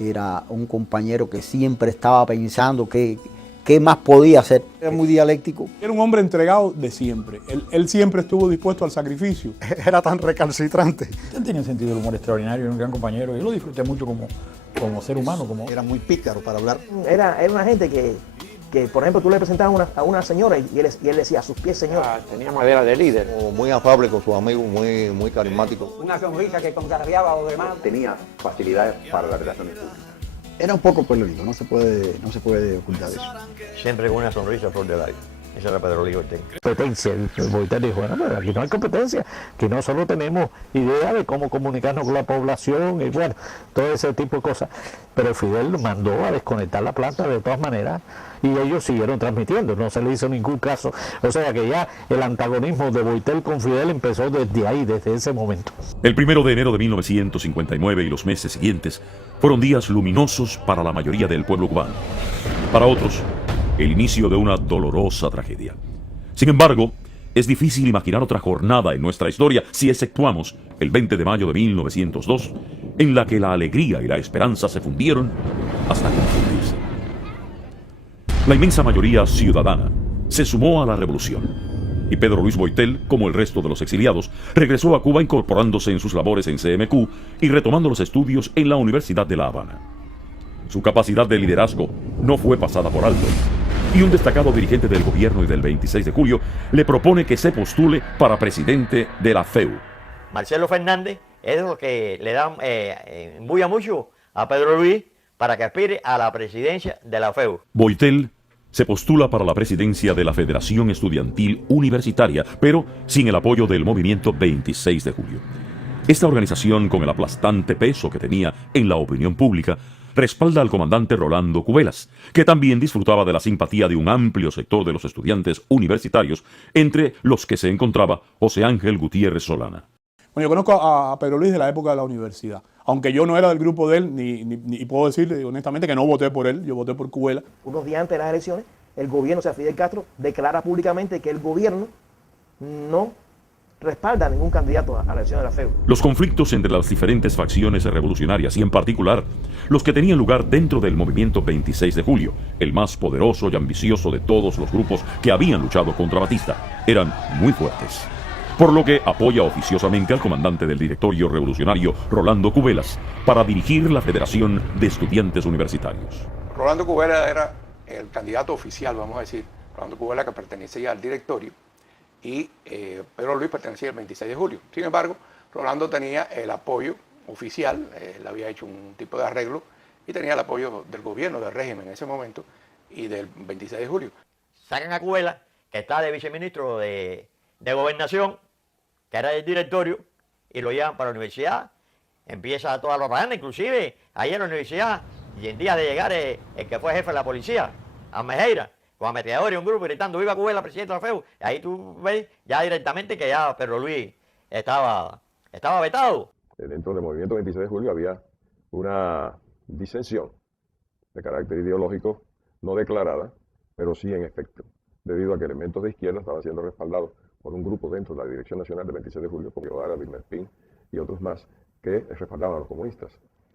Era un compañero que siempre estaba pensando qué más podía hacer. Era muy dialéctico. Era un hombre entregado de siempre. Él siempre estuvo dispuesto al sacrificio. Era tan recalcitrante. Él tenía un sentido del humor extraordinario, era un gran compañero. Yo lo disfruté mucho como ser humano. Era muy pícaro para hablar. Era una gente que, por ejemplo, tú le presentabas a una señora y él decía, a sus pies, señora. Tenía madera de líder. Muy afable con sus amigos, muy carismático. Una sonrisa que contrariaba a los demás. Tenía facilidades para las relaciones públicas. Era un poco colorido, no se puede ocultar eso. Siempre con una sonrisa a flor de labio. Ese era Pedro Luis Boitell. Competencia, Boitell dijo, bueno, pero aquí no hay competencia, que no solo tenemos idea de cómo comunicarnos con la población y bueno, todo ese tipo de cosas. Pero Fidel mandó a desconectar la planta de todas maneras y ellos siguieron transmitiendo, no se le hizo ningún caso. O sea que ya el antagonismo de Boitell con Fidel empezó desde ahí, desde ese momento. El 1 de enero de 1959 y los meses siguientes fueron días luminosos para la mayoría del pueblo cubano. Para otros, el inicio de una dolorosa tragedia. Sin embargo, es difícil imaginar otra jornada en nuestra historia si exceptuamos el 20 de mayo de 1902, en la que la alegría y la esperanza se fundieron hasta confundirse. La inmensa mayoría ciudadana se sumó a la revolución, y Pedro Luis Boitell, como el resto de los exiliados, regresó a Cuba incorporándose en sus labores en CMQ y retomando los estudios en la Universidad de La Habana. Su capacidad de liderazgo no fue pasada por alto, y un destacado dirigente del gobierno y del 26 de julio le propone que se postule para presidente de la FEU. Marcelo Fernández es lo que le da embulla mucho a Pedro Luis para que aspire a la presidencia de la FEU. Boitell se postula para la presidencia de la Federación Estudiantil Universitaria, pero sin el apoyo del movimiento 26 de julio. Esta organización, con el aplastante peso que tenía en la opinión pública, respalda al comandante Rolando Cubelas, que también disfrutaba de la simpatía de un amplio sector de los estudiantes universitarios, entre los que se encontraba José Ángel Gutiérrez Solana. Bueno, yo conozco a Pedro Luis de la época de la universidad, aunque yo no era del grupo de él, ni puedo decirle honestamente que no voté por él, yo voté por Cubelas. Unos días antes de las elecciones, el gobierno, o sea, Fidel Castro, declara públicamente que el gobierno no respalda a ningún candidato a la elección de la FEU. Los conflictos entre las diferentes facciones revolucionarias y en particular los que tenían lugar dentro del movimiento 26 de julio, el más poderoso y ambicioso de todos los grupos que habían luchado contra Batista, eran muy fuertes. Por lo que apoya oficiosamente al comandante del directorio revolucionario, Rolando Cubelas, para dirigir la Federación de Estudiantes Universitarios. Rolando Cubelas era el candidato oficial, vamos a decir. Rolando Cubelas, que pertenecía al directorio, y Pedro Luis pertenecía al 26 de julio. Sin embargo, Rolando tenía el apoyo oficial, le había hecho un tipo de arreglo y tenía el apoyo del gobierno, del régimen en ese momento y del 26 de julio. Sacan a Cubelas, que está de viceministro de Gobernación, que era del directorio, y lo llevan para la universidad. Empieza toda la propaganda, inclusive ahí en la universidad, y en día de llegar el que fue jefe de la policía, Almejeira, con ametralladores y un grupo gritando "Viva Cubelas, presidente de la FEU". Ahí tú ves ya directamente que ya Pedro Luis estaba vetado. Dentro del movimiento 26 de julio había una disensión de carácter ideológico no declarada, pero sí en efecto, debido a que elementos de izquierda estaban siendo respaldados por un grupo dentro de la Dirección Nacional del 26 de julio, como Guevara, Vilma Espín y otros más, que respaldaban a los comunistas.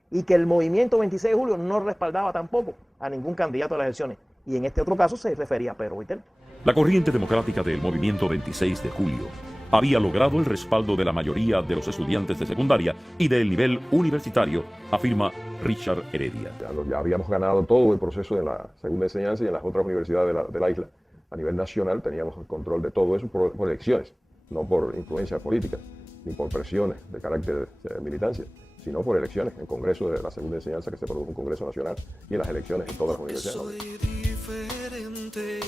Y que el movimiento 26 de julio no respaldaba tampoco a ningún candidato a las elecciones. Y en este otro caso se refería a Pedro Boitell. La corriente democrática del movimiento 26 de julio había logrado el respaldo de la mayoría de los estudiantes de secundaria y del nivel universitario, afirma Richard Heredia. Ya habíamos ganado todo el proceso de la segunda enseñanza y en las otras universidades de la isla. A nivel nacional teníamos el control de todo eso por elecciones, no por influencia política, ni por presiones de carácter de militancia, sino por elecciones, en Congreso de la segunda enseñanza, que se produjo un Congreso Nacional, y en las elecciones en todas las universidades. Soy diferente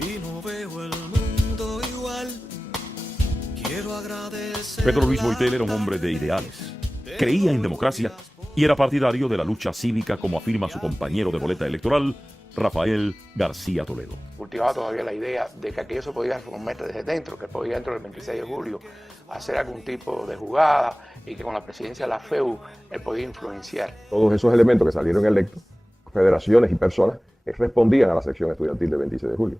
y no veo el mundo igual. Quiero agradecer. Pedro Luis Boitell era un hombre de ideales. Creía en democracia y era partidario de la lucha cívica, como afirma su compañero de boleta electoral, Rafael García Toledo. Cultivaba todavía la idea de que aquello se podía reformar desde dentro, que podía dentro del 26 de julio hacer algún tipo de jugada y que con la presidencia de la FEU él podía influenciar. Todos esos elementos que salieron electos, federaciones y personas, respondían a la sección estudiantil del 26 de julio.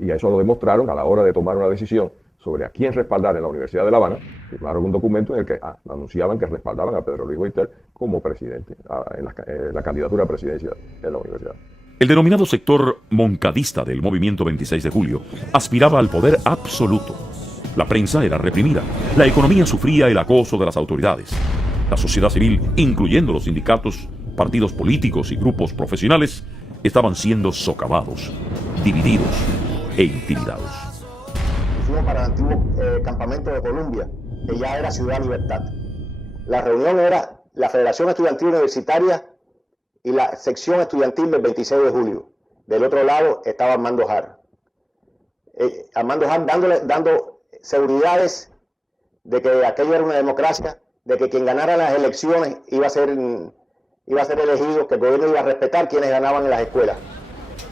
Y a eso lo demostraron a la hora de tomar una decisión sobre a quién respaldar en la Universidad de La Habana, firmaron un documento en el que anunciaban que respaldaban a Pedro Luis Boiter como presidente, en la candidatura a presidencia de la universidad. El denominado sector moncadista del movimiento 26 de julio aspiraba al poder absoluto. La prensa era reprimida, la economía sufría el acoso de las autoridades. La sociedad civil, incluyendo los sindicatos, partidos políticos y grupos profesionales, estaban siendo socavados, divididos e intimidados. Fuimos para el antiguo campamento de Colombia, que ya era Ciudad Libertad. La reunión era la Federación Estudiantil Universitaria y la sección estudiantil del 26 de julio. Del otro lado estaba Armando Har. Armando Har dando seguridades de que aquello era una democracia, de que quien ganara las elecciones iba a ser elegido, que el gobierno iba a respetar quienes ganaban en las escuelas.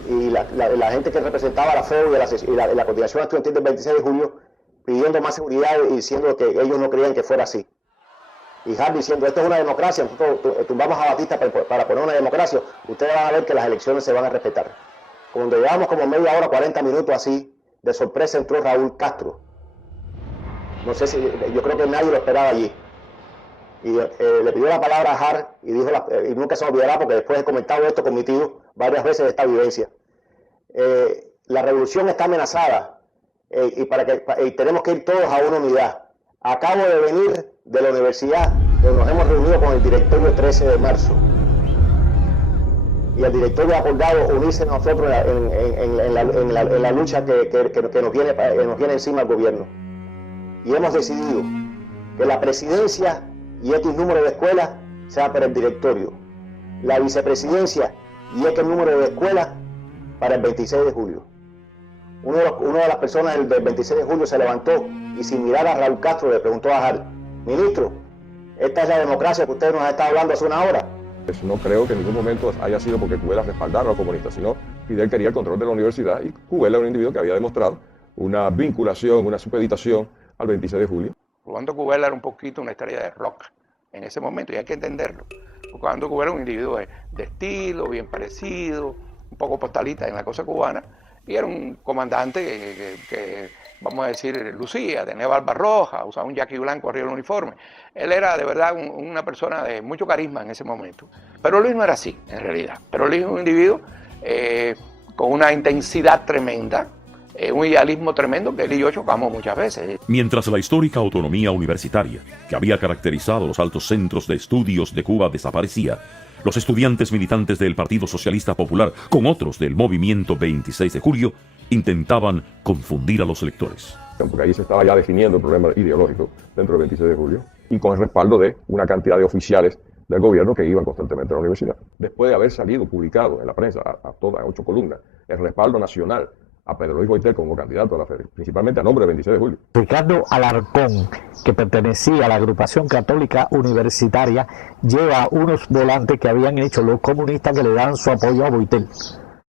Y la gente que representaba la FEU y la Coordinación Estudiantil del 26 de julio pidiendo más seguridad y diciendo que ellos no creían que fuera así. Y Har diciendo, esto es una democracia, nosotros tumbamos a Batista para poner una democracia, ustedes van a ver que las elecciones se van a respetar. Cuando llevamos como media hora, 40 minutos así, de sorpresa entró Raúl Castro. No sé si, yo creo que nadie lo esperaba allí. Y le pidió la palabra a Har y dijo, y nunca se olvidará porque después he comentado esto con mi tío varias veces de esta vivencia. La revolución está amenazada y tenemos que ir todos a una unidad. Acabo de venir de la universidad donde nos hemos reunido con el directorio el 13 de marzo. Y el directorio ha acordado unirse a nosotros en la lucha que nos viene encima el gobierno. Y hemos decidido que la presidencia y X número de escuelas sea para el directorio, la vicepresidencia y X número de escuelas para el 26 de julio. Una de las personas del 26 de julio se levantó y sin mirar a Raúl Castro le preguntó a Har, ministro, ¿esta es la democracia que usted nos ha estado hablando hace una hora? No creo que en ningún momento haya sido porque Cubela respaldara a los comunistas, sino Fidel quería el control de la universidad y Cubela era un individuo que había demostrado una vinculación, una supeditación al 26 de julio. Rolando Cubela era un poquito una estrella de rock en ese momento y hay que entenderlo. Rolando Cubela era un individuo de estilo, bien parecido, un poco postalista en la cosa cubana y era un comandante que vamos a decir, lucía, tenía barba roja, usaba un yaqui blanco arriba del uniforme. Él era de verdad una persona de mucho carisma en ese momento. Pero Luis no era así, en realidad. Pero Luis es un individuo con una intensidad tremenda, un idealismo tremendo que él y yo chocamos muchas veces. Mientras la histórica autonomía universitaria, que había caracterizado los altos centros de estudios de Cuba, desaparecía, los estudiantes militantes del Partido Socialista Popular, con otros del movimiento 26 de julio, intentaban confundir a los lectores. Porque ahí se estaba ya definiendo el problema ideológico dentro del 26 de julio y con el respaldo de una cantidad de oficiales del gobierno que iban constantemente a la universidad. Después de haber salido publicado en la prensa, a todas 8 columnas, el respaldo nacional a Pedro Luis Boiter como candidato a la FED, principalmente a nombre del 26 de julio. Ricardo Alarcón, que pertenecía a la agrupación católica universitaria, lleva unos volantes que habían hecho los comunistas que le dan su apoyo a Boiter.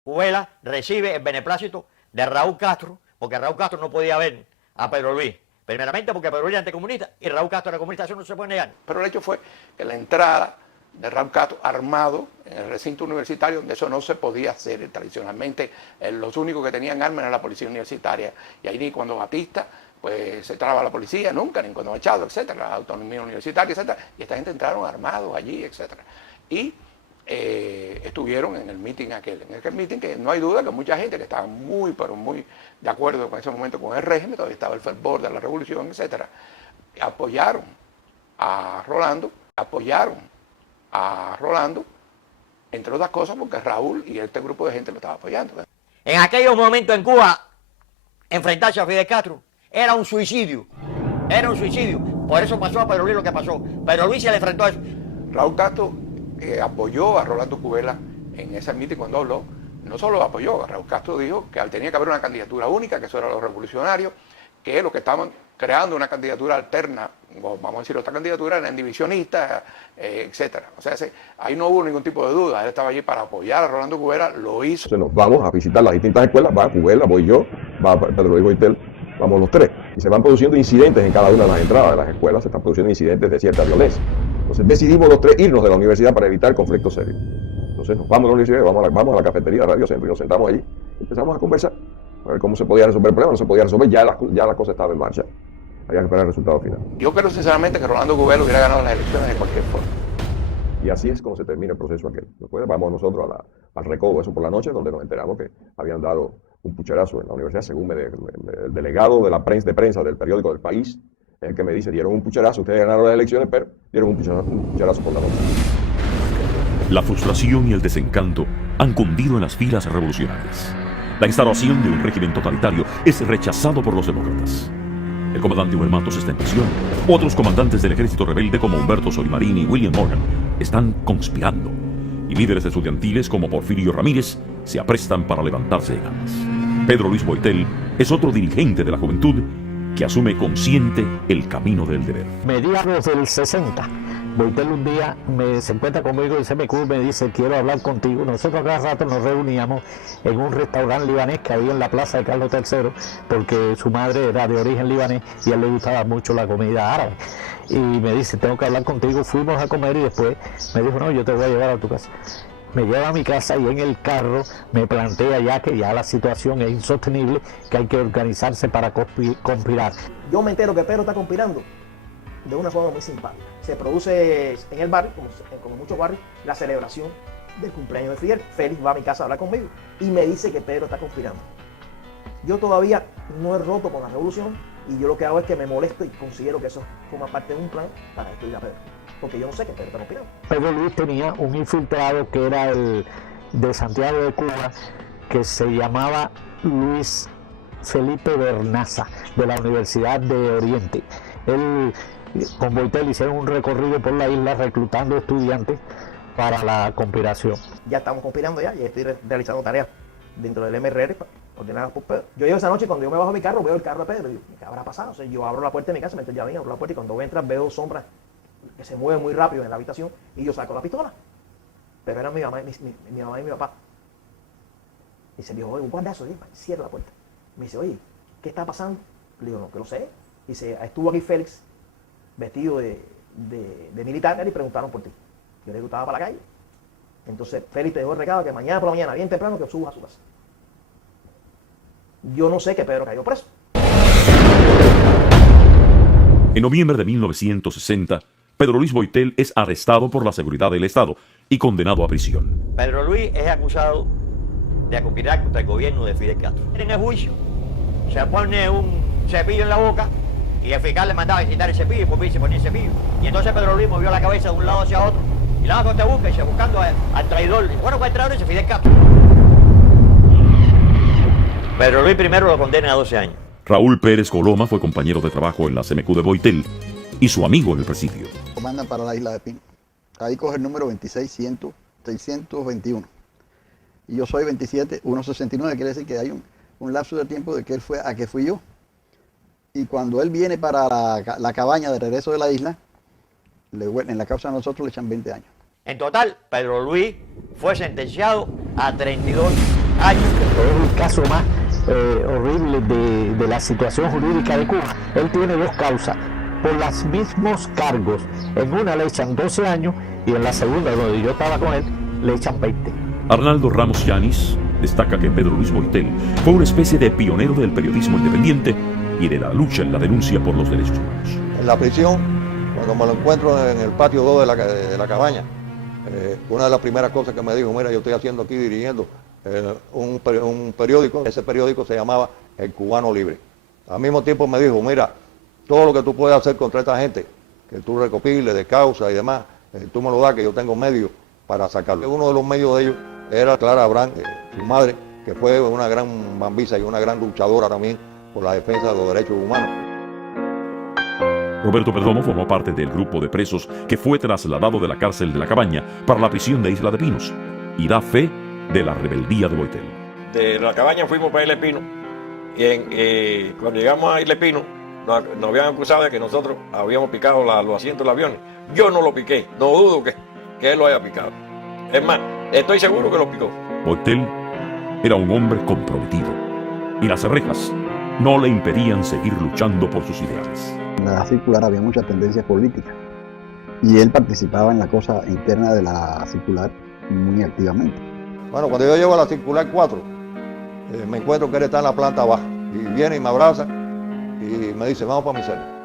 Cubela recibe el beneplácito de Raúl Castro, porque Raúl Castro no podía ver a Pedro Luis, primeramente porque Pedro Luis era anticomunista y Raúl Castro era comunista, eso no se puede negar. Pero el hecho fue que la entrada de Raúl Castro armado en el recinto universitario, donde eso no se podía hacer tradicionalmente, los únicos que tenían armas era la policía universitaria, y ahí ni cuando Batista pues se traba la policía, nunca, ni cuando Machado, etcétera, la autonomía universitaria, etcétera, y esta gente entraron armados allí, etcétera. Y estuvieron en el meeting aquel meeting que no hay duda que mucha gente que estaba muy, pero muy de acuerdo con ese momento con el régimen, todavía estaba el fervor de la revolución, etcétera, apoyaron a Rolando, entre otras cosas porque Raúl y este grupo de gente lo estaba apoyando. En aquellos momentos en Cuba, enfrentarse a Fidel Castro era un suicidio, por eso pasó a Pedro Luis lo que pasó. Pedro Luis se le enfrentó a eso. Raúl Castro apoyó a Rolando Cubela en ese mitin cuando habló. No solo lo apoyó, Raúl Castro dijo que tenía que haber una candidatura única, que eso era los revolucionarios, que los que estaban creando una candidatura alterna, o vamos a decir otra candidatura, eran divisionistas, etcétera. O sea, ahí no hubo ningún tipo de duda, él estaba allí para apoyar a Rolando Cubela, lo hizo. Entonces nos vamos a visitar las distintas escuelas, va Cubela, voy yo, va Pedro Luis Boiter, vamos los tres. Y se van produciendo incidentes en cada una de las entradas de las escuelas, se están produciendo incidentes de cierta violencia. Entonces decidimos los tres irnos de la universidad para evitar conflictos serios. Entonces nos vamos a la universidad, vamos a la cafetería de Radio Centro y nos sentamos allí, empezamos a conversar. a ver cómo se podía resolver el problema. No se podía resolver, ya la cosa estaba en marcha. Había que esperar el resultado final. Yo creo sinceramente que Rolando Cubelo hubiera ganado las elecciones de cualquier forma. Y así es como se termina el proceso aquel. Después vamos nosotros al recodo, eso por la noche, donde nos enteramos que habían dado un pucherazo en la universidad, según el delegado de la prensa del periódico del País, el que me dice, dieron un pucherazo, ustedes ganaron las elecciones, pero dieron un pucherazo por la noche. La frustración y el desencanto han cundido en las filas revolucionarias. La instauración de un régimen totalitario es rechazado por los demócratas. El comandante Hugo Matos está en prisión. Otros comandantes del ejército rebelde como Humberto Solimarín y William Morgan están conspirando. Y líderes estudiantiles como Porfirio Ramírez se aprestan para levantarse en armas. Pedro Luis Boitel es otro dirigente de la juventud que asume consciente el camino del deber. Mediados del 60, Boitel un día se encuentra conmigo en CMQ, me dice, quiero hablar contigo. Nosotros cada rato nos reuníamos en un restaurante libanés que había en la plaza de Carlos III, porque su madre era de origen libanés y a él le gustaba mucho la comida árabe. Y me dice, tengo que hablar contigo. Fuimos a comer y después me dijo, no, yo te voy a llevar a tu casa. Me lleva a mi casa y en el carro me plantea ya que ya la situación es insostenible, que hay que organizarse para conspirar. Yo me entero que Pedro está conspirando de una forma muy simpática. Se produce en el barrio, como en muchos barrios, la celebración del cumpleaños de Fidel. Félix va a mi casa a hablar conmigo y me dice que Pedro está conspirando. Yo todavía no he roto con la revolución y yo lo que hago es que me molesto y considero que eso forma parte de un plan para destruir a Pedro. Porque yo no sé que Pedro está conspirando. Pedro Luis tenía un infiltrado que era el de Santiago de Cuba, que se llamaba Luis Felipe Bernaza, de la Universidad de Oriente. Él con Boitel hicieron un recorrido por la isla reclutando estudiantes para la conspiración. Ya estamos conspirando ya estoy realizando tareas dentro del MRR ordenadas por Pedro. Yo llego esa noche, cuando yo me bajo a mi carro, veo el carro de Pedro y digo, ¿qué habrá pasado? O sea, yo abro la puerta de mi casa, meto el llave, abro la puerta y cuando voy a entrar veo sombras que se mueven muy rápido en la habitación y yo saco la pistola. Pero eran mi mamá y mi papá. Y se dijo, oye, un guardazo, cierra la puerta. Me dice, oye, ¿qué está pasando? Le digo, no, que lo sé. Dice, estuvo aquí Félix, vestido de militar, y preguntaron por ti. Yo le digo, estaba para la calle. Entonces Félix te dejó el recado que mañana por la mañana, bien temprano, que subas a su casa. Yo no sé que Pedro cayó preso. En noviembre de 1960, Pedro Luis Boitel es arrestado por la seguridad del Estado y condenado a prisión. Pedro Luis es acusado de conspirar contra el gobierno de Fidel Castro. En el juicio se pone un cepillo en la boca y el fiscal le mandaba a quitar el cepillo y por fin se ponía el cepillo. Y entonces Pedro Luis movió la cabeza de un lado hacia otro y la otra te busca y se buscando al traidor. Bueno, ¿cuál traidor? Ese Fidel Castro. Pedro Luis primero lo condena a 12 años. Raúl Pérez Coloma fue compañero de trabajo en la CMQ de Boitel y su amigo en el presidio. Comandan para la isla de Pino. Ahí coge el número 26-621. Y yo soy 27-169, quiere decir que hay un lapso de tiempo de que él fue a que fui yo. Y cuando él viene para la cabaña de regreso de la isla, en la causa de nosotros le echan 20 años. En total, Pedro Luis fue sentenciado a 32 años. Es el caso más horrible de la situación jurídica de Cuba. Él tiene dos causas por los mismos cargos. En una le echan 12 años y en la segunda, donde yo estaba con él, le echan 20. Arnaldo Ramos Yanis destaca que Pedro Luis Boitel fue una especie de pionero del periodismo independiente y de la lucha en la denuncia por los derechos humanos. En la prisión, cuando me lo encuentro en el patio 2 de la cabaña, una de las primeras cosas que me dijo, mira, yo estoy haciendo aquí, dirigiendo un periódico. Ese periódico se llamaba El Cubano Libre. Al mismo tiempo me dijo, mira, todo lo que tú puedes hacer contra esta gente, que tú recopiles de causa y demás, tú me lo das, que yo tengo medios para sacarlo. Uno de los medios de ellos era Clara Abrán, su madre, que fue una gran bambisa y una gran luchadora también por la defensa de los derechos humanos. Roberto Perdomo formó parte del grupo de presos que fue trasladado de la cárcel de la Cabaña para la prisión de Isla de Pinos y da fe de la rebeldía de Boitel. De la Cabaña fuimos para Isla de Pino y cuando llegamos a Isla de Pino nos habían acusado de que nosotros habíamos picado los asientos del avión. Yo no lo piqué, no dudo que él lo haya picado. Es más, estoy seguro que lo picó. Boitel era un hombre comprometido y las rejas no le impedían seguir luchando por sus ideales. En la circular había mucha tendencia política y él participaba en la cosa interna de la circular muy activamente. Bueno, cuando yo llego a la circular 4 me encuentro que él está en la planta abajo y viene y me abraza y me dice, vamos para mi celda.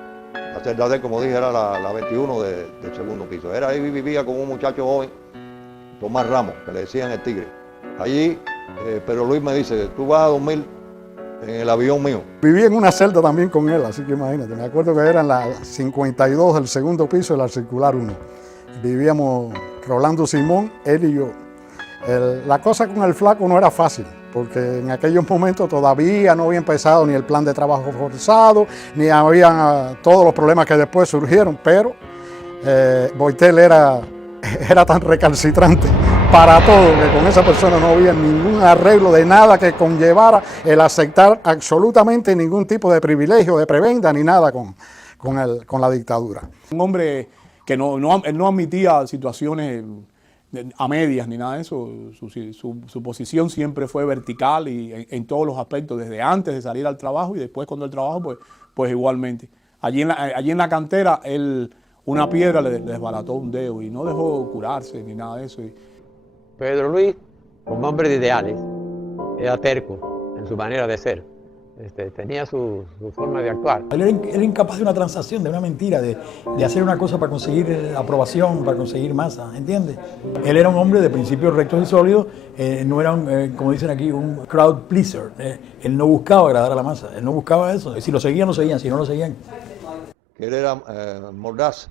La celda de él, como dije, era la 21 del segundo piso. Era ahí, vivía con un muchacho joven, Tomás Ramos, que le decían el Tigre. Allí, Pedro Luis me dice, tú vas a dormir en el avión mío. Viví en una celda también con él, así que imagínate. Me acuerdo que eran las 52 del segundo piso de la Circular 1. Vivíamos Rolando Simón, él y yo. La cosa con el flaco no era fácil, porque en aquellos momentos todavía no había empezado ni el plan de trabajo forzado, ni habían todos los problemas que después surgieron, pero Boitel era tan recalcitrante para todo que con esa persona no había ningún arreglo de nada que conllevara el aceptar absolutamente ningún tipo de privilegio, de prebenda, ni nada con la dictadura. Un hombre que no admitía situaciones a medias ni nada de eso. Su posición siempre fue vertical y en todos los aspectos, desde antes de salir al trabajo y después cuando el trabajo, pues igualmente. Allí en la cantera, una piedra le desbarató un dedo y no dejó curarse ni nada de eso. Pedro Luis, como hombre de ideales, era terco en su manera de ser. Tenía su forma de actuar. Él era incapaz de una transacción, de una mentira, de hacer una cosa para conseguir aprobación, para conseguir masa, ¿entiendes? Él era un hombre de principios rectos y sólidos, no era, como dicen aquí, un crowd pleaser. Él no buscaba agradar a la masa, él no buscaba eso. Si lo seguían, lo seguían, si no lo seguían. Que él era mordaz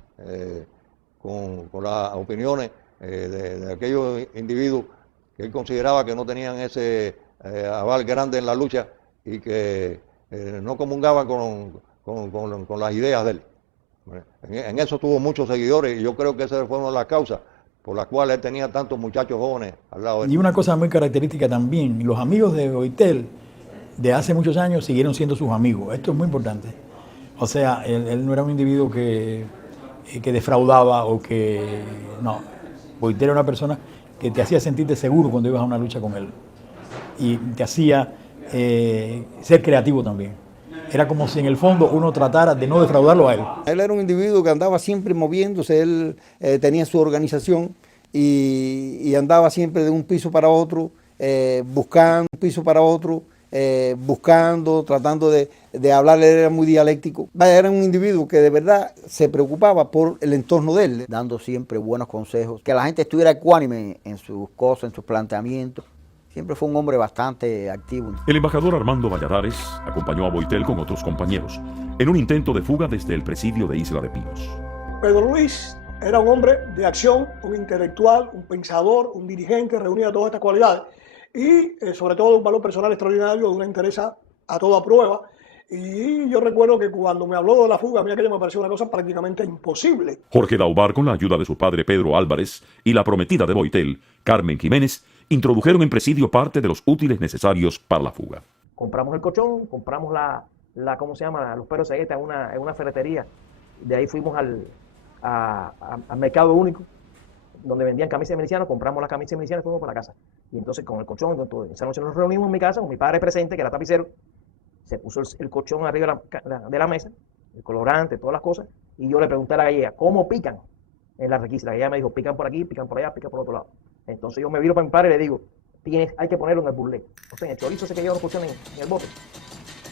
con las opiniones de aquellos individuos que él consideraba que no tenían ese aval grande en la lucha y que no comungaban con las ideas de él. En eso tuvo muchos seguidores y yo creo que esa fue una de las causas por las cuales él tenía tantos muchachos jóvenes al lado de él. Y una cosa muy característica también, los amigos de Boitel de hace muchos años siguieron siendo sus amigos. Esto es muy importante. O sea, él no era un individuo que defraudaba o que... No, Boitel era una persona que te hacía sentirte seguro cuando ibas a una lucha con él. Y te hacía ser creativo también. Era como si en el fondo uno tratara de no defraudarlo a él. Él era un individuo que andaba siempre moviéndose, él tenía su organización y andaba siempre de un piso para otro, buscando un piso para otro, tratando de hablar. Él era muy dialéctico. Era un individuo que de verdad se preocupaba por el entorno de él, dando siempre buenos consejos, que la gente estuviera ecuánime en sus cosas, en sus planteamientos. Siempre fue un hombre bastante activo. El embajador Armando Valladares acompañó a Boitel con otros compañeros en un intento de fuga desde el presidio de Isla de Pinos. Pedro Luis era un hombre de acción, un intelectual, un pensador, un dirigente, reunía todas estas cualidades y sobre todo un valor personal extraordinario, de una interés a toda prueba. Y yo recuerdo que cuando me habló de la fuga, a mí aquello me pareció una cosa prácticamente imposible. Jorge Daubar, con la ayuda de su padre Pedro Álvarez y la prometida de Boitel, Carmen Jiménez, introdujeron en presidio parte de los útiles necesarios para la fuga. Compramos el colchón, compramos ¿cómo se llama? Los perros ceguetas en una ferretería. De ahí fuimos al Mercado Único, donde vendían camisas milicianas, compramos las camisas milicianas y fuimos por la casa. Y entonces con el colchón, esa noche nos reunimos en mi casa con mi padre presente, que era tapicero, se puso el colchón arriba de la mesa, el colorante, todas las cosas, y yo le pregunté a la gallega, ¿cómo pican en la requisa? La gallega me dijo, pican por aquí, pican por allá, pican por otro lado. Entonces yo me viro para mi padre y le digo, hay que ponerlo en el burlé. O sea, en el chorizo ese que lleva los colchones en el bote.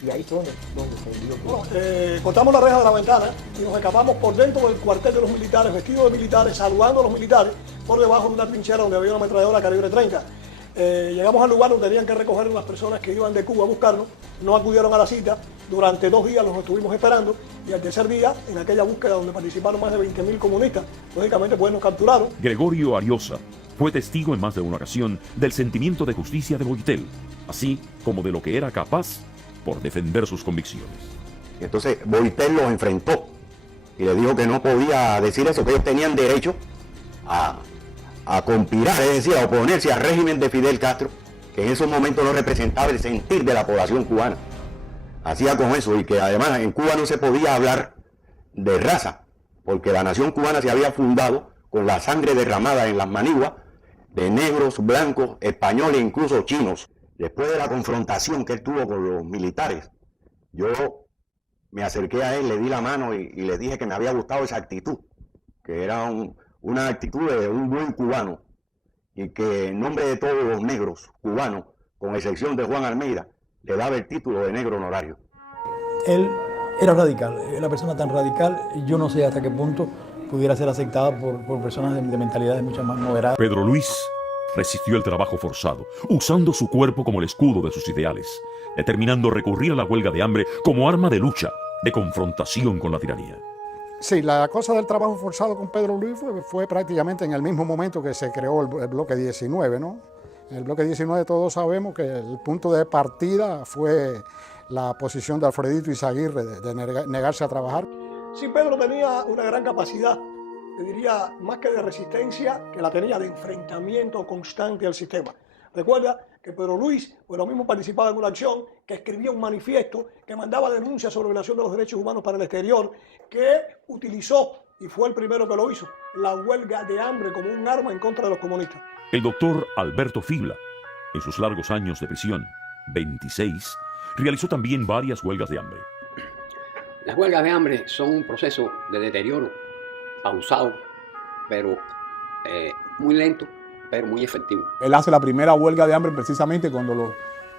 Y ahí fue donde se dio. Bueno, cortamos la reja de la ventana y nos escapamos por dentro del cuartel de los militares, vestidos de militares, saludando a los militares, por debajo de una trinchera donde había una ametralladora calibre 30. Llegamos al lugar donde tenían que recoger unas personas que iban de Cuba a buscarnos, no acudieron a la cita, durante 2 días los estuvimos esperando y al tercer día, en aquella búsqueda donde participaron más de 20.000 comunistas, lógicamente pues nos capturaron. Gregorio Ariosa fue testigo en más de una ocasión del sentimiento de justicia de Boitel, así como de lo que era capaz por defender sus convicciones. Entonces Boitel los enfrentó y le dijo que no podía decir eso, que ellos tenían derecho a conspirar, es decir, a oponerse al régimen de Fidel Castro, que en esos momentos no representaba el sentir de la población cubana. Hacía con eso, y que además en Cuba no se podía hablar de raza, porque la nación cubana se había fundado con la sangre derramada en las maniguas de negros, blancos, españoles, incluso chinos. Después de la confrontación que él tuvo con los militares, yo me acerqué a él, le di la mano y le dije que me había gustado esa actitud, que era una actitud de un buen cubano y que en nombre de todos los negros cubanos con excepción de Juan Almeida, le daba el título de negro honorario. Él era radical, era una persona tan radical, yo no sé hasta qué punto pudiera ser aceptada por personas de mentalidades mucho más moderadas. Pedro Luis resistió el trabajo forzado, usando su cuerpo como el escudo de sus ideales, determinando recurrir a la huelga de hambre como arma de lucha, de confrontación con la tiranía. Sí, la cosa del trabajo forzado con Pedro Luis fue prácticamente en el mismo momento que se creó el bloque 19, ¿no? En el bloque 19 todos sabemos que el punto de partida fue la posición de Alfredito Izaguirre de negarse a trabajar. Sí, Pedro tenía una gran capacidad, te diría más que de resistencia, que la tenía de enfrentamiento constante al sistema. Recuerda que Pedro Luis, pues lo mismo participaba en una acción, que escribía un manifiesto, que mandaba denuncias sobre violación de los derechos humanos para el exterior, que utilizó, y fue el primero que lo hizo, la huelga de hambre como un arma en contra de los comunistas. El doctor Alberto Fibla, en sus largos años de prisión, 26, realizó también varias huelgas de hambre. Las huelgas de hambre son un proceso de deterioro pausado, pero muy lento, pero muy efectivo. Él hace la primera huelga de hambre precisamente cuando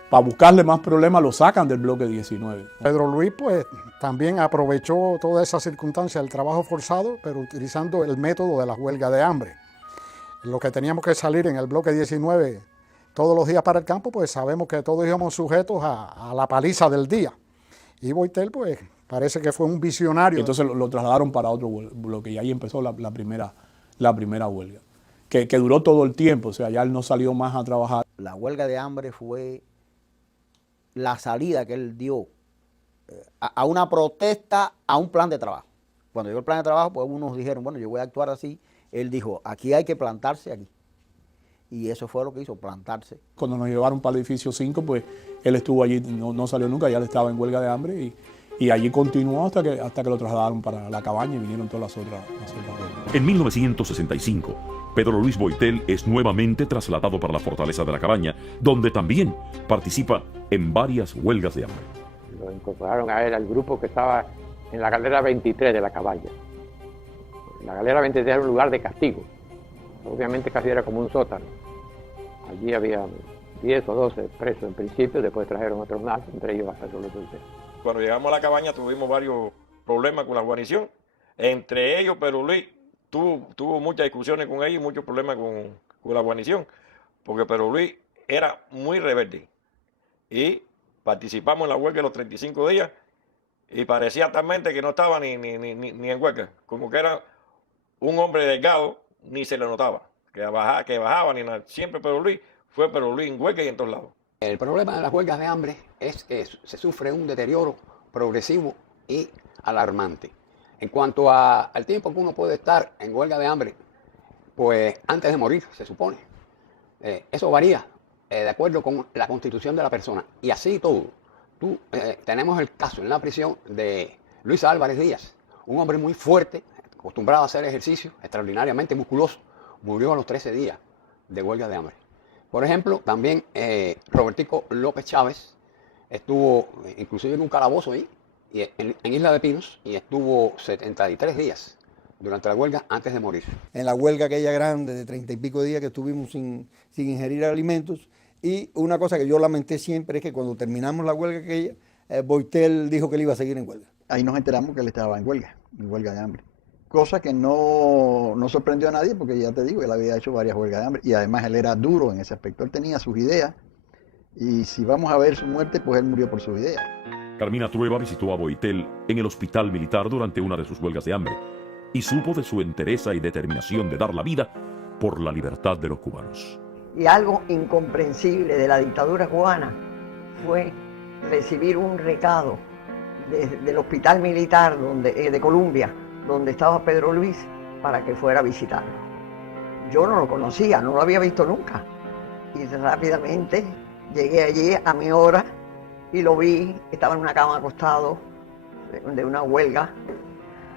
para buscarle más problemas lo sacan del bloque 19. Pedro Luis pues también aprovechó toda esa circunstancia del trabajo forzado, pero utilizando el método de la huelga de hambre. Los que teníamos que salir en el bloque 19 todos los días para el campo, pues sabemos que todos íbamos sujetos a la paliza del día. Y Boitel pues parece que fue un visionario. Entonces lo trasladaron para otro bloque y ahí empezó la primera huelga, que duró todo el tiempo, o sea, ya él no salió más a trabajar. La huelga de hambre fue la salida que él dio a una protesta, a un plan de trabajo. Cuando llegó el plan de trabajo, pues unos dijeron, bueno, yo voy a actuar así. Él dijo, aquí hay que plantarse aquí. Y eso fue lo que hizo, plantarse. Cuando nos llevaron para el edificio 5, pues él estuvo allí, no salió nunca, ya él estaba en huelga de hambre y allí continuó hasta que lo trasladaron para la cabaña y vinieron todas las otras huelgas. En 1965, Pedro Luis Boitel es nuevamente trasladado para la fortaleza de la cabaña, donde también participa en varias huelgas de hambre. Lo incorporaron a él al grupo que estaba en la galera 23 de la cabaña. La galera 23 era un lugar de castigo. Obviamente casi era como un sótano. Allí había 10 o 12 presos en principio, después trajeron otros más, entre ellos hasta Pedro Luis. Cuando llegamos a la cabaña tuvimos varios problemas con la guarnición. Entre ellos, Pedro Luis tuvo muchas discusiones con ellos y muchos problemas con la guarnición, porque Pedro Luis era muy rebelde. Y participamos en la huelga de los 35 días y parecía talmente que no estaba ni en huelga, como que era un hombre delgado, ni se le notaba, que bajaba ni nada. Siempre Pedro Luis fue Pedro Luis en huelga y en todos lados. El problema de las huelgas de hambre es que se sufre un deterioro progresivo y alarmante. En cuanto al tiempo que uno puede estar en huelga de hambre, pues antes de morir, se supone. Eso varía de acuerdo con la constitución de la persona. Y así todo. Tenemos el caso en la prisión de Luis Álvarez Díaz, un hombre muy fuerte, acostumbrado a hacer ejercicio, extraordinariamente musculoso, murió a los 13 días de huelga de hambre. Por ejemplo, también Robertico López Chávez estuvo inclusive en un calabozo ahí, en Isla de Pinos, y estuvo 73 días durante la huelga antes de morir. En la huelga aquella grande de 30 y pico días que estuvimos sin ingerir alimentos, y una cosa que yo lamenté siempre es que cuando terminamos la huelga aquella, Boitel dijo que él iba a seguir en huelga. Ahí nos enteramos que él estaba en huelga de hambre. Cosa que no sorprendió a nadie porque ya te digo, él había hecho varias huelgas de hambre y además él era duro en ese aspecto, él tenía sus ideas y si vamos a ver su muerte, pues él murió por sus ideas. Carmina Trueba visitó a Boitel en el hospital militar durante una de sus huelgas de hambre y supo de su entereza y determinación de dar la vida por la libertad de los cubanos. Y algo incomprensible de la dictadura cubana fue recibir un recado del hospital militar de Colombia, donde estaba Pedro Luis, para que fuera a visitarlo. Yo no lo conocía, no lo había visto nunca. Y rápidamente llegué allí a mi hora y lo vi, estaba en una cama acostado de una huelga.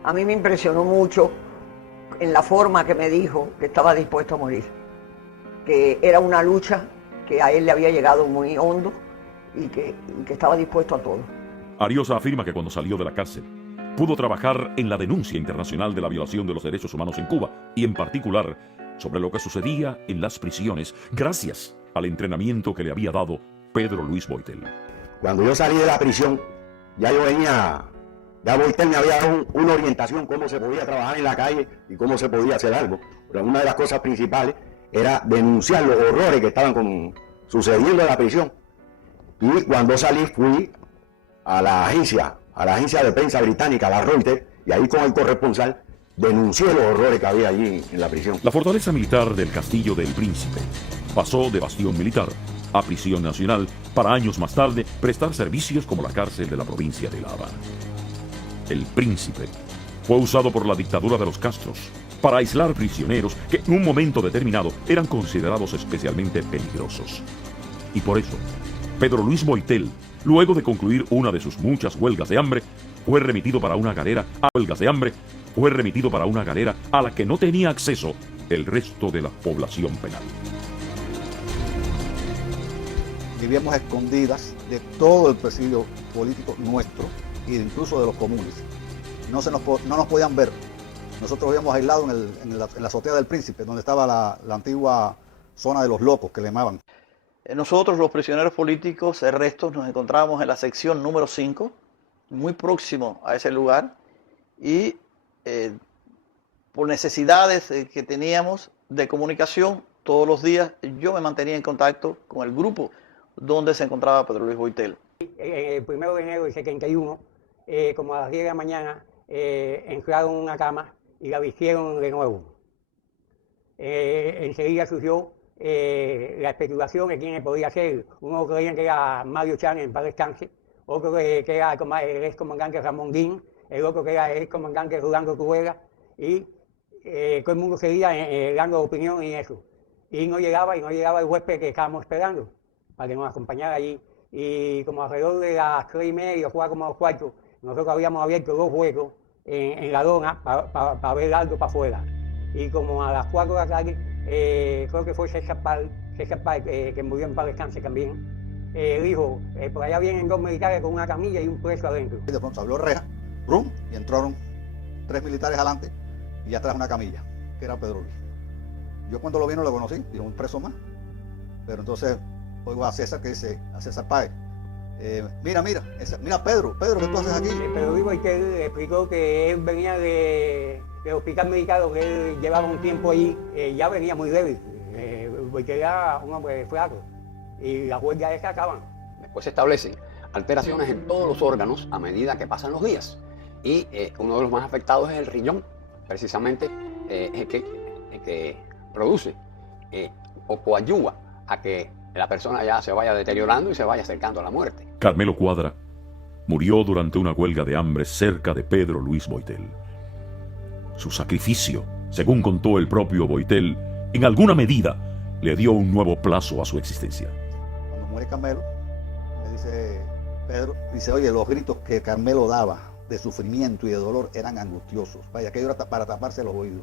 A mí me impresionó mucho en la forma que me dijo que estaba dispuesto a morir, que era una lucha que a él le había llegado muy hondo y que estaba dispuesto a todo. Ariosa afirma que cuando salió de la cárcel pudo trabajar en la denuncia internacional de la violación de los derechos humanos en Cuba y en particular sobre lo que sucedía en las prisiones gracias al entrenamiento que le había dado Pedro Luis Boitel. Cuando yo salí de la prisión, ya Boitel me había dado una orientación cómo se podía trabajar en la calle y cómo se podía hacer algo. Pero una de las cosas principales era denunciar los horrores que estaban sucediendo en la prisión. Y cuando salí fui a la agencia de prensa británica, la Reuters, y ahí con el corresponsal denuncié los horrores que había allí en la prisión. La fortaleza militar del Castillo del Príncipe pasó de bastión militar a prisión nacional para años más tarde prestar servicios como la cárcel de la provincia de La Habana. El Príncipe fue usado por la dictadura de los Castros para aislar prisioneros que en un momento determinado eran considerados especialmente peligrosos. Y por eso, Pedro Luis Boitel, luego de concluir una de sus muchas huelgas de hambre, fue remitido para una galera a la que no tenía acceso el resto de la población penal. Vivíamos escondidas de todo el presidio político nuestro e incluso de los comunes. No nos podían ver. Nosotros vivíamos aislados en la azotea del Príncipe, donde estaba la antigua zona de los locos, que le llamaban. Nosotros, los prisioneros políticos arrestos, nos encontrábamos en la sección número 5, muy próximo a ese lugar, y por necesidades que teníamos de comunicación, todos los días yo me mantenía en contacto con el grupo donde se encontraba Pedro Luis Boitel. El 1 de enero del 71, como a las 10 de la mañana, entraron una cama y la vistieron de nuevo. Enseguida surgió la especulación de quién podía ser. Uno creían que era Mario Chan, en paz descanse, otro que era el ex comandante Ramón Guín, el otro que era el ex comandante Rolando Cubera, y todo el mundo seguía dando opinión en eso. Y no llegaba el huésped que estábamos esperando para que nos acompañara allí. Y como alrededor de las 3:30, juega como a los 4, nosotros habíamos abierto 2 huecos en la lona para ver algo para afuera. Y como a las 4 de la tarde, creo que fue César Pal, que murió en paz descanse también, dijo, por allá vienen 2 militares con una camilla y un preso adentro. Y de pronto abrió reja, ¡brum!, y entraron 3 militares adelante y atrás una camilla, que era Pedro Luis. Yo cuando lo vi no lo conocí, digo, un preso más. Pero entonces oigo a César que dice, a César Páez, mira Pedro, ¿qué tú haces aquí? Pedro Luis Boitel le explicó que él venía del hospital militar, que él llevaba un tiempo allí, ya venía muy débil. Boitel era un hombre flaco y las huelgas esas acaban. Después se establecen alteraciones en todos los órganos a medida que pasan los días. Y uno de los más afectados es el riñón, precisamente el que produce o coadyuva a que la persona ya se vaya deteriorando y se vaya acercando a la muerte. Carmelo Cuadra murió durante una huelga de hambre cerca de Pedro Luis Boitel. Su sacrificio, según contó el propio Boitel, en alguna medida le dio un nuevo plazo a su existencia. Cuando muere Carmelo, me dice Pedro, dice, oye, los gritos que Carmelo daba de sufrimiento y de dolor eran angustiosos. Vaya, aquello era para taparse los oídos.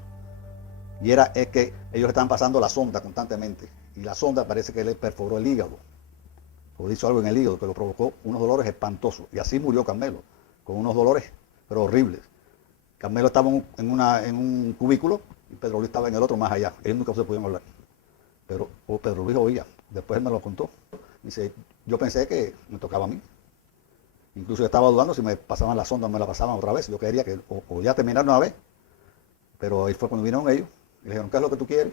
Y es que ellos estaban pasando la sonda constantemente. Y la sonda parece que le perforó el hígado. O hizo algo en el hígado que lo provocó unos dolores espantosos. Y así murió Carmelo, con unos dolores, pero horribles. Carmelo estaba en un cubículo y Pedro Luis estaba en el otro más allá. Ellos nunca se podían hablar. Pero Pedro Luis oía. Después él me lo contó. Dice, yo pensé que me tocaba a mí. Incluso yo estaba dudando si me pasaban la sonda o me la pasaban otra vez. Yo quería que o ya terminaron una vez. Pero ahí fue cuando vinieron ellos. Y le dijeron, ¿qué es lo que tú quieres?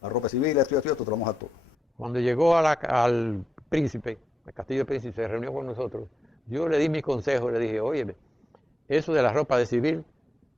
La ropa civil, esto, te lo vamos a todo. Cuando llegó al Príncipe, al Castillo del Príncipe, se reunió con nosotros, yo le di mis consejos, le dije, oye, eso de la ropa de civil,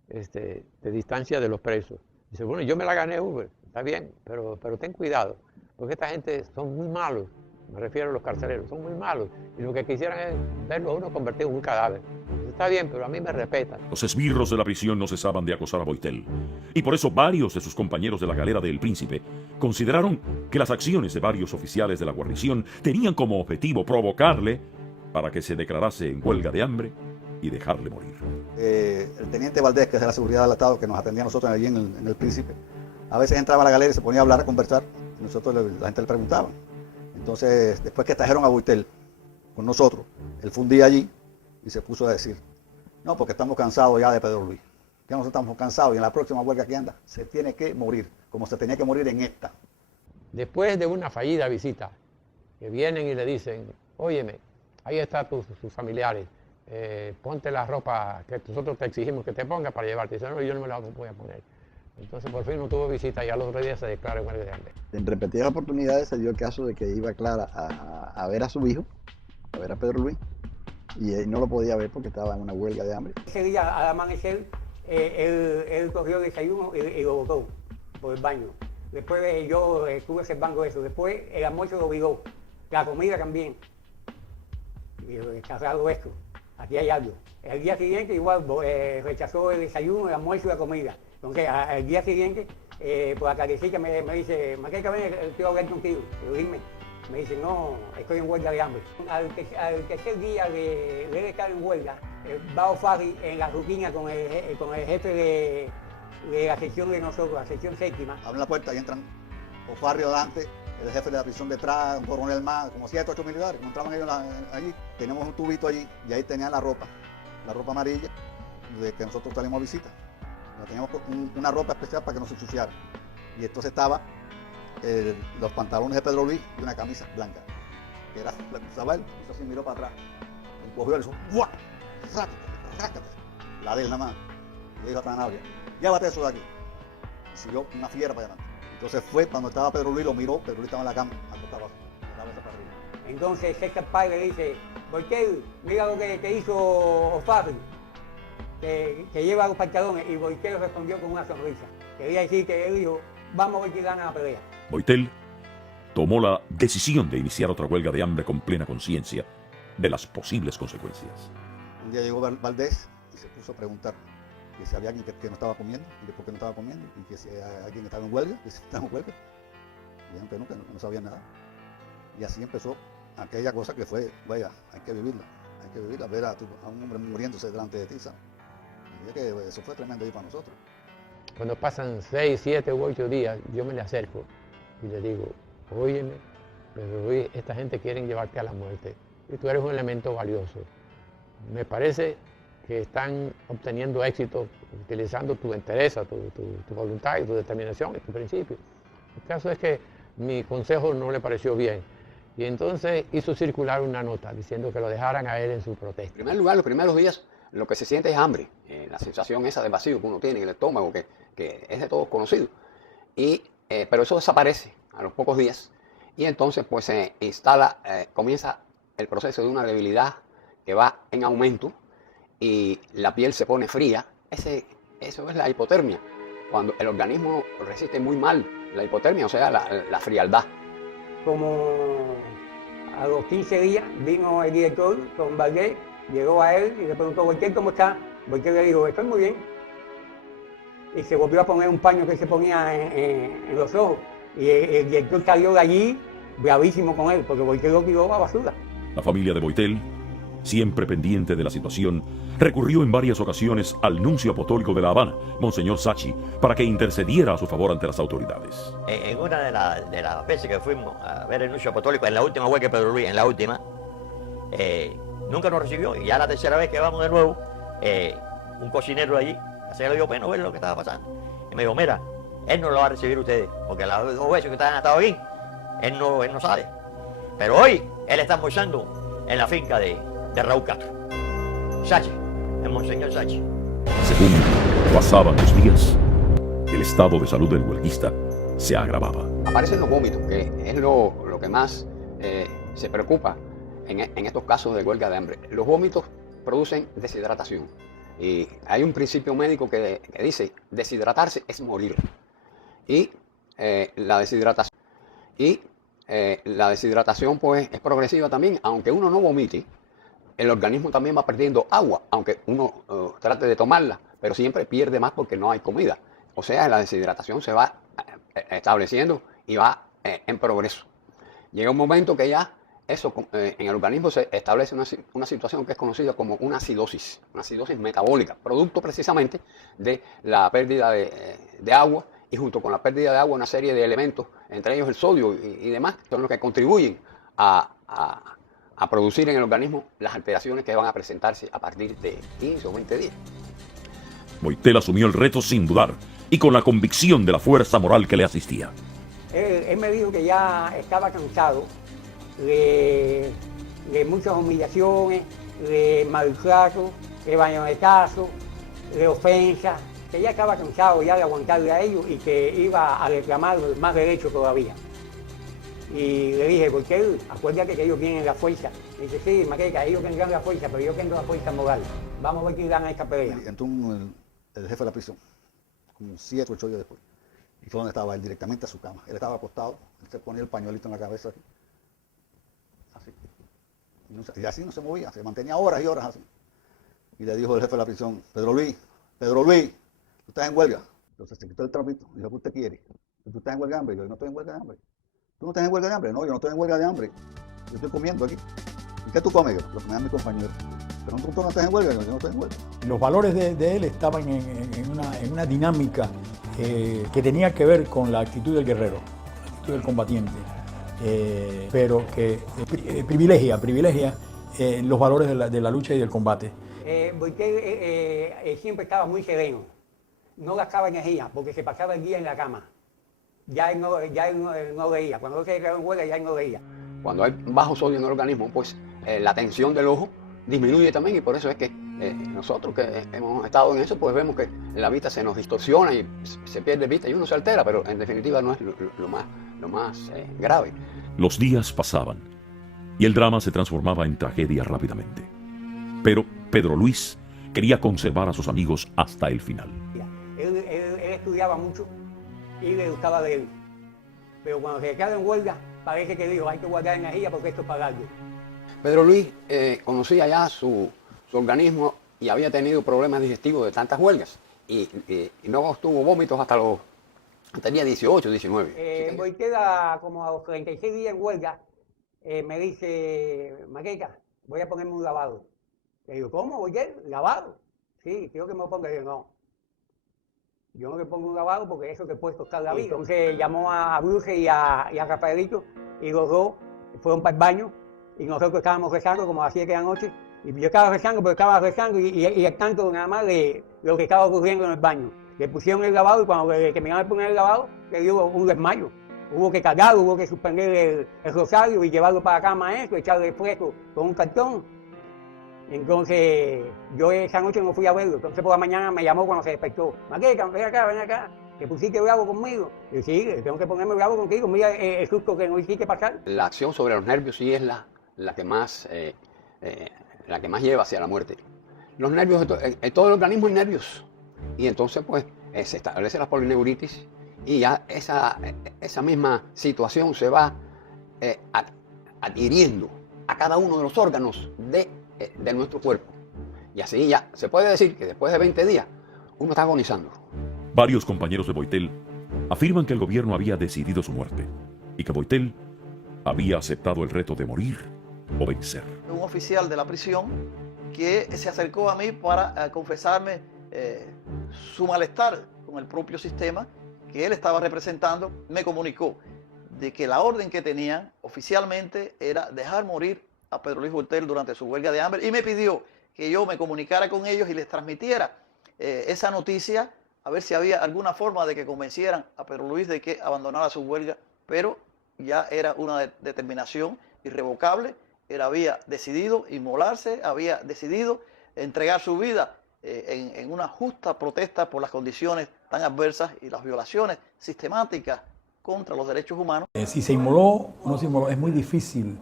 de distancia de los presos. Dice, bueno, yo me la gané Uber, está bien, pero ten cuidado, porque esta gente son muy malos, me refiero a los carceleros, son muy malos, y lo que quisieran es verlo a uno convertido en un cadáver. Está bien, pero a mí me respetan. Los esbirros de la prisión no cesaban de acosar a Boitel, y por eso varios de sus compañeros de la galera del Príncipe consideraron que las acciones de varios oficiales de la guarnición tenían como objetivo provocarle para que se declarase en huelga de hambre y dejarle morir. El teniente Valdés, que es de la seguridad del Estado, que nos atendía a nosotros allí en el Príncipe, a veces entraba a la galera y se ponía a hablar, a conversar, y nosotros la gente le preguntaba. Entonces, después que trajeron a Boitel con nosotros, él fue un día allí y se puso a decir, no, porque estamos cansados ya de Pedro Luis. Ya nosotros estamos cansados y en la próxima huelga que anda se tiene que morir, como se tenía que morir en esta. Después de una fallida visita que vienen y le dicen, óyeme, ahí están tus familiares, ponte la ropa que nosotros te exigimos que te pongas para llevarte. Dice, no, yo no me la voy a poner. Entonces por fin no tuvo visita y al otro día se declara en huelga de hambre. En repetidas oportunidades se dio el caso de que iba Clara a ver a su hijo, a ver a Pedro Luis, y él no lo podía ver porque estaba en una huelga de hambre. Ese día al amanecer, él cogió el desayuno y lo botó por el baño. Después yo estuve observando eso. Después el almuerzo lo viró, la comida también. Y está raro esto, aquí hay algo. El día siguiente igual rechazó el desayuno, el almuerzo y la comida. Entonces al día siguiente, por la tardecita me dice, Maqueca, ven, quiero hablar contigo. Pero dime. Me dice, no, estoy en huelga de hambre. Al tercer día de él estar en huelga, va O'Farrill en la rutina con el jefe de la sección de nosotros, la sección séptima. Abren la puerta y entran O'Farrill adelante, el jefe de la prisión detrás, un coronel más, como 7 o 8 militares. Entraban ellos allí, tenemos un tubito allí y ahí tenían la ropa amarilla de que nosotros salimos a visita. Teníamos una ropa especial para que no se ensuciara. Y entonces estaba los pantalones de Pedro Luis y una camisa blanca, que era la que usaba él. Eso así miró para atrás, cogió el son, ¡guau! ¡Sácate! La de él nada más. Y le dijo a Sanabria, llévate eso de aquí. Y siguió una fiera para adelante. Entonces fue cuando estaba Pedro Luis, lo miró, Pedro Luis estaba en la cama, acostado abajo, la cabeza para arriba. Entonces César Páez le dice, Boitel, mira lo que hizo O'Farrill, que lleva los pantalones, y Boitel respondió con una sonrisa. Quería decir que él dijo, vamos a ver quién gana la pelea. Boitel tomó la decisión de iniciar otra huelga de hambre con plena conciencia de las posibles consecuencias. Un día llegó Valdés y se puso a preguntar que si había alguien que no estaba comiendo, y de por qué no estaba comiendo, y que si alguien estaba en huelga, que si estaba en huelga. Dijeron que no sabían nada. Y así empezó aquella cosa que fue, vaya, hay que vivirla, ver a un hombre muriéndose delante de ti, ¿sabes? Y que eso fue tremendo ahí para nosotros. Cuando pasan 6, 7 u 8 días, yo me le acerco y le digo, óyeme, pero esta gente quiere llevarte a la muerte y tú eres un elemento valioso. Me parece que están obteniendo éxito utilizando tu entereza, tu voluntad y tu determinación y tu principio. El caso es que mi consejo no le pareció bien y entonces hizo circular una nota diciendo que lo dejaran a él en su protesta. En primer lugar, los primeros días lo que se siente es hambre, la sensación esa de vacío que uno tiene en el estómago, que es de todos conocido. Pero eso desaparece a los pocos días y entonces pues se instala, comienza el proceso de una debilidad que va en aumento y la piel se pone fría. Eso es la hipotermia, cuando el organismo resiste muy mal la hipotermia, o sea, la frialdad. Como a los 15 días vino el director con Valdés, llegó a él y le preguntó, Boitel, ¿cómo está? Boitel le dijo, estoy muy bien. Y se volvió a poner un paño que se ponía en los ojos. Y el director salió de allí bravísimo con él, porque Boitel lo tiró a basura. La familia de Boitel, siempre pendiente de la situación, recurrió en varias ocasiones al nuncio apostólico de La Habana, Monseñor Sachi, para que intercediera a su favor ante las autoridades. En una de las veces que fuimos a ver el nuncio apostólico, en la última huelga de Pedro Luis, en la última, nunca nos recibió, y ya la tercera vez que vamos de nuevo, un cocinero de allí, se le dio pena ver lo que estaba pasando. Y me dijo, mira, él no lo va a recibir ustedes, porque las 2 veces que ustedes han estado aquí, él no sabe. Pero hoy, él está almorzando en la finca de Raúl Castro. Sachi, el Monseñor Sachi. Según pasaban los días, el estado de salud del huelguista se agravaba. Aparecen los vómitos, que es lo que más se preocupa en estos casos de huelga de hambre. Los vómitos producen deshidratación. Y hay un principio médico que dice, deshidratarse es morir. Y la deshidratación pues es progresiva también, aunque uno no vomite, el organismo también va perdiendo agua, aunque uno trate de tomarla, pero siempre pierde más porque no hay comida. O sea, la deshidratación se va estableciendo y va en progreso. Llega un momento que ya eso en el organismo se establece una situación que es conocida como una acidosis metabólica, producto precisamente de la pérdida de agua, y junto con la pérdida de agua una serie de elementos, entre ellos el sodio y demás, son los que contribuyen a producir en el organismo las alteraciones que van a presentarse a partir de 15 o 20 días. Boitel asumió el reto sin dudar y con la convicción de la fuerza moral que le asistía. Él me dijo que ya estaba cansado de muchas humillaciones, de maltrato, de bañonetazos, de ofensas, que ya estaba cansado ya de aguantarle a ellos y que iba a reclamar más derechos todavía. Y le dije, porque él, acuérdate que ellos tienen la fuerza. Y dice, sí, Maqueca, ellos tendrán la fuerza, pero yo tengo la fuerza moral. Vamos a ver quién gana esta pelea. Entró el jefe de la prisión, como 7 o 8 días después. Y fue donde estaba él, directamente a su cama. Él estaba acostado, él se ponía el pañuelito en la cabeza así. Y así no se movía, se mantenía horas y horas así. Y le dijo el jefe de la prisión, Pedro Luis, tú estás en huelga. Entonces se quitó el trapito, dijo, ¿qué usted quiere? ¿Tú estás en huelga de hambre? Yo no estoy en huelga de hambre. ¿Tú no estás en huelga de hambre? No, yo no estoy en huelga de hambre. Yo estoy comiendo aquí. ¿Y qué tú comes? Lo que me dan mis compañeros. Pero tú no estás en huelga, yo no estoy en huelga. Los valores de él estaban en una dinámica que tenía que ver con la actitud del guerrero, la actitud del combatiente, pero que privilegia los valores de la lucha y del combate. Boitel siempre estaba muy sereno, no gastaba energía porque se pasaba el día en la cama. Ya él no leía, cuando él se quedó en huelga ya él no leía. Cuando hay bajo sodio en el organismo, pues la tensión del ojo disminuye también y por eso es que nosotros que hemos estado en eso, pues vemos que la vista se nos distorsiona y se pierde vista y uno se altera, pero en definitiva no es lo más grave. Los días pasaban y el drama se transformaba en tragedia rápidamente. Pero Pedro Luis quería conservar a sus amigos hasta el final. Él estudiaba mucho y le gustaba leer, pero cuando se quedó en huelga, parece que dijo, hay que guardar energía porque esto es para algo. Pedro Luis conocía ya su organismo y había tenido problemas digestivos de tantas huelgas y no tuvo vómitos hasta el día 18, 19. Boitel, como a los 36 días en huelga, me dice, Maqueca, voy a ponerme un lavado. Le digo, ¿cómo, Boitel? ¿Lavado? Sí, quiero que me lo ponga. Le digo, no. Yo no le pongo un lavado porque eso te puede costar la vida. Entonces llamó a Bruce y a Rafaelito y los dos fueron para el baño y nosotros estábamos rezando como a las 7 de la noche. Y yo estaba rezando, pero estaba rezando y al tanto nada más de lo que estaba ocurriendo en el baño. Le pusieron el lavado y cuando que me iban a poner el lavado, le dio un desmayo. Hubo que cargarlo, hubo que suspender el rosario y llevarlo para acá maestro, echarle fresco con un cartón. Entonces, yo esa noche no fui a verlo. Entonces, por la mañana me llamó cuando se despertó. Maqueca, ven acá. ¿Te pusiste bravo conmigo? Y sí, tengo que ponerme bravo contigo. Mira el susto que nos hiciste pasar. La acción sobre los nervios sí es la que más lleva hacia la muerte. Los nervios, en todo el organismo hay nervios. Y entonces, pues, se establece la polineuritis y ya esa misma situación se va adhiriendo a cada uno de los órganos de nuestro cuerpo. Y así ya se puede decir que después de 20 días uno está agonizando. Varios compañeros de Boitel afirman que el gobierno había decidido su muerte y que Boitel había aceptado el reto de morir o vencer. Un oficial de la prisión que se acercó a mí para confesarme su malestar con el propio sistema que él estaba representando, me comunicó de que la orden que tenían oficialmente era dejar morir a Pedro Luis Boitel durante su huelga de hambre y me pidió que yo me comunicara con ellos y les transmitiera esa noticia a ver si había alguna forma de que convencieran a Pedro Luis de que abandonara su huelga, pero ya era una determinación irrevocable. Él había decidido inmolarse, había decidido entregar su vida en una justa protesta por las condiciones tan adversas y las violaciones sistemáticas contra los derechos humanos. Si se inmoló o no se inmoló, es muy difícil.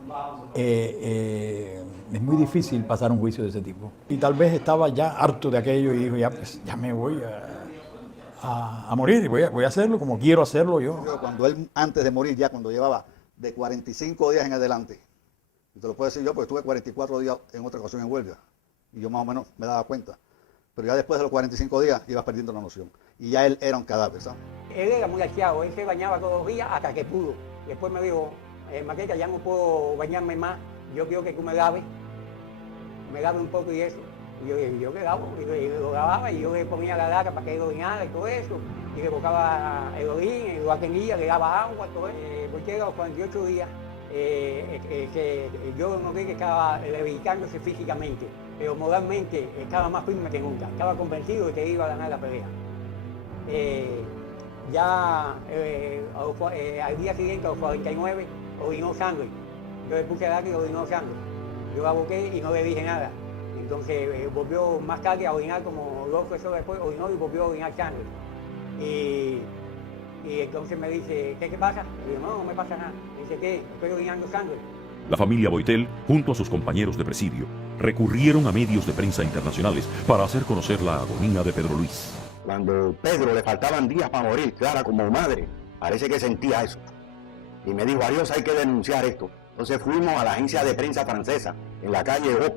Es muy difícil pasar un juicio de ese tipo. Y tal vez estaba ya harto de aquello y dijo, ya me voy a morir, voy a hacerlo como quiero hacerlo yo. Cuando él, antes de morir, ya cuando llevaba de 45 días en adelante, y te lo puedo decir yo porque estuve 44 días en otra ocasión en huelga, y yo más o menos me daba cuenta, pero ya después de los 45 días ibas perdiendo la noción, y ya él era un cadáver, ¿sabes? Él era muy aseado, él se bañaba todos los días hasta que pudo. Después me dijo, Maqueca, ya no puedo bañarme más, yo quiero que tú me laves un poco y eso. Y yo le lavo, y lo lavaba y yo le ponía la laca para que él orinara y todo eso. Y le colocaba el orín, el vaquenilla, le daba agua, todo eso. Porque a los 48 días yo noté que estaba debilitándose físicamente, pero moralmente estaba más firme que nunca. Estaba convencido de que iba a ganar la pelea. Al día siguiente, a los 49, orinó sangre. yo le puse a dar y orinó sangre. Yo la boqué y no le dije nada. Entonces volvió más tarde a orinar como 2 horas después, orinó y volvió a orinar sangre. Y entonces me dice, ¿qué pasa? Y yo, no me pasa nada. Me dice, ¿qué? Estoy orinando sangre. La familia Boitel, junto a sus compañeros de presidio, recurrieron a medios de prensa internacionales para hacer conocer la agonía de Pedro Luis. Cuando Pedro le faltaban días para morir, Clara como madre, parece que sentía eso. Y me dijo, adiós, hay que denunciar esto. Entonces fuimos a la agencia de prensa francesa, en la calle O,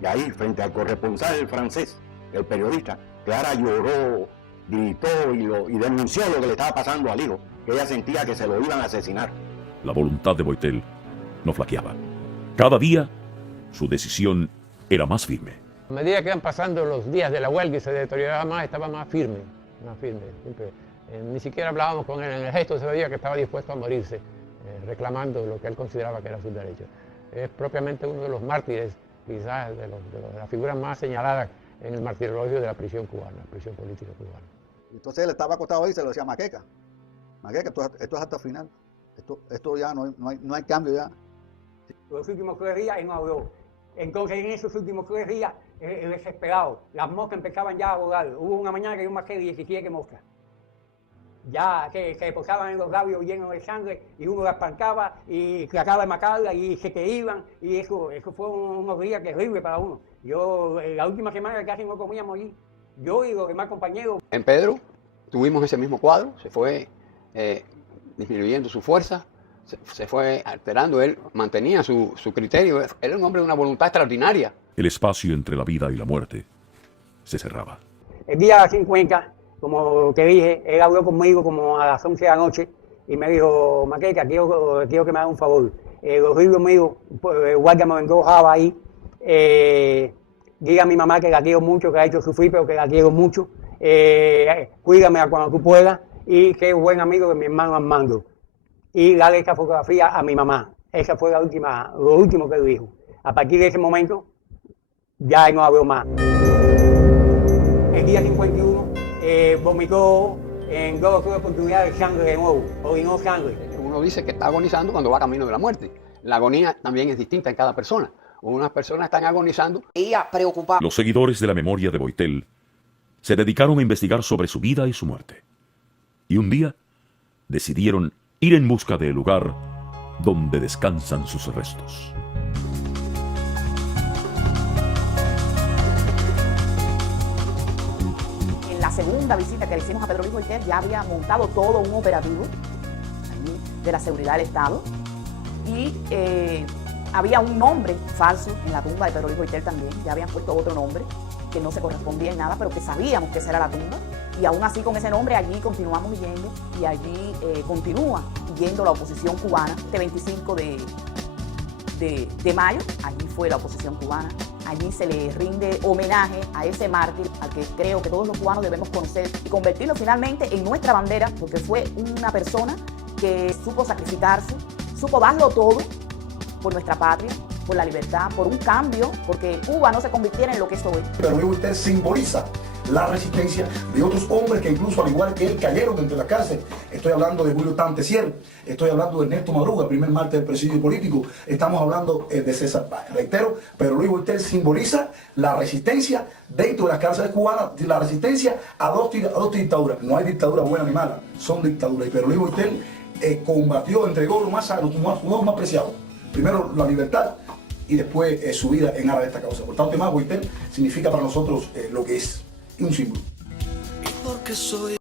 y ahí, frente al corresponsal francés, el periodista, Clara lloró, gritó y denunció lo que le estaba pasando al hijo, que ella sentía que se lo iban a asesinar. La voluntad de Boitel no flaqueaba. Cada día, su decisión era más firme. A medida que iban pasando los días de la huelga y se deterioraba más, estaba más firme, siempre. Ni siquiera hablábamos con él, en el gesto se veía que estaba dispuesto a morirse, reclamando lo que él consideraba que era sus derechos. Es propiamente uno de los mártires, quizás de las figuras más señaladas en el martirologio de la prisión cubana, la prisión política cubana. Entonces él estaba acostado ahí y se lo decía, Maqueca, esto es hasta el final, esto ya no hay cambio ya. Los últimos 3 días él no habló. Entonces en esos últimos 3 días, desesperado, las moscas empezaban ya a volar. Hubo una mañana que yo marqué 17 moscas. Ya que posaban en los labios llenos de sangre y uno las arrancaba y trataba de matarlas y se que iban. Y eso fue unos días terribles para uno. Yo, la última semana casi no comíamos allí. Yo y los demás compañeros. En Pedro tuvimos ese mismo cuadro, se fue disminuyendo su fuerza, se fue alterando, él mantenía su criterio, él era un hombre de una voluntad extraordinaria. El espacio entre la vida y la muerte se cerraba. El día 50, como te dije, él habló conmigo como a las 11 de la noche y me dijo, Maqueca, quiero que me haga un favor. Los libros míos, guárdame en 2 jabas ahí. Diga a mi mamá que la quiero mucho, que la ha hecho sufrir, pero que la quiero mucho. Cuídame cuando tú puedas y que es buen amigo de mi hermano Armando. Y dale esta fotografía a mi mamá. Esa fue lo último que él dijo. A partir de ese momento, ya él no habló más. El día 51, vomitó en 2 oportunidades sangre de nuevo, orinó sangre. Uno dice que está agonizando cuando va camino de la muerte. La agonía también es distinta en cada persona. Unas personas están agonizando. Ella preocupada. Los seguidores de la memoria de Boitel se dedicaron a investigar sobre su vida y su muerte. Y un día decidieron ir en busca del lugar donde descansan sus restos. En la segunda visita que le hicimos a Pedro Luis Boitel ya había montado todo un operativo de la seguridad del Estado y había un nombre falso en la tumba de Pedro Luis Boitel también, ya habían puesto otro nombre que no se correspondía en nada, pero que sabíamos que esa era la tumba. Y aún así con ese nombre allí continuamos yendo y allí continúa yendo la oposición cubana. Este 25 de mayo, allí fue la oposición cubana. Allí se le rinde homenaje a ese mártir al que creo que todos los cubanos debemos conocer y convertirlo finalmente en nuestra bandera, porque fue una persona que supo sacrificarse, supo darlo todo por nuestra patria, por la libertad, por un cambio, porque Cuba no se convirtiera en lo que es hoy. Pero Luis Boitel simboliza la resistencia de otros hombres que incluso al igual que él cayeron dentro de la cárcel. Estoy hablando de Julio Tantesier, estoy hablando de Ernesto Madruga, primer mártir del presidio político, estamos hablando de César Páez. Reitero, pero Luis Boitel simboliza la resistencia dentro de las cárceles cubanas, la resistencia a dos dictaduras. No hay dictadura buena ni mala, son dictaduras. Pero Luis Boitel combatió, entregó lo más sagrado, lo más preciado. Primero la libertad y después su vida en aras de esta causa. Por tanto, más Boitel significa para nosotros lo que es un símbolo. Porque soy